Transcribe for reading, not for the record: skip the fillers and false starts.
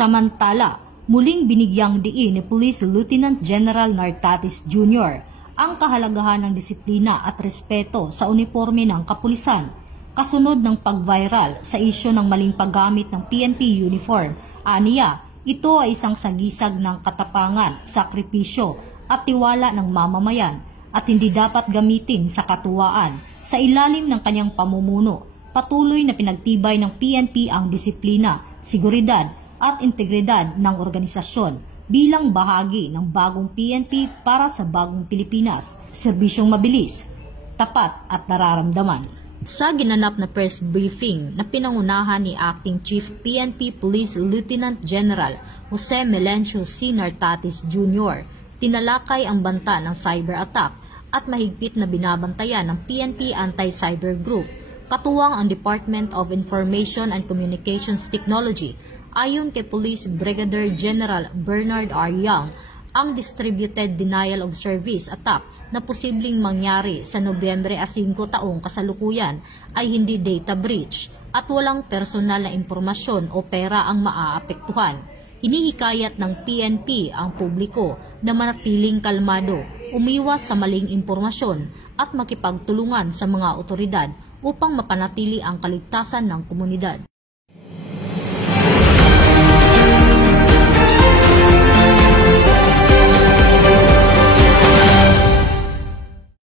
Samantala, muling binigyang diin ni Police Lieutenant General Nartatis Jr. ang kahalagahan ng disiplina at respeto sa uniforme ng kapulisan, kasunod ng pag-viral sa isyu ng maling paggamit ng PNP uniform. Aniya, ito ay isang sagisag ng katapangan, sakripisyo at tiwala ng mamamayan at hindi dapat gamitin sa katuwaan. Sa ilalim ng kanyang pamumuno, patuloy na pinagtibay ng PNP ang disiplina, seguridad at integridad ng organisasyon bilang bahagi ng bagong PNP para sa bagong Pilipinas, serbisyong mabilis, tapat at nararamdaman. Sa ginanap na press briefing na pinangunahan ni Acting Chief PNP Police Lieutenant General Jose Melencio C. Nartatis Jr., tinalakay ang banta ng cyber attack at mahigpit na binabantayan ng PNP Anti-Cyber Group, katuwang ang Department of Information and Communications Technology. Ayon kay Police Brigadier General Bernard R. Young, ang distributed denial of service attack na posibleng mangyari sa Nobyembre 5 taong kasalukuyan ay hindi data breach at walang personal na impormasyon o pera ang maaapektuhan. Hinihikayat ng PNP ang publiko na manatiling kalmado, umiwas sa maling impormasyon at makipagtulungan sa mga otoridad upang mapanatili ang kaligtasan ng komunidad.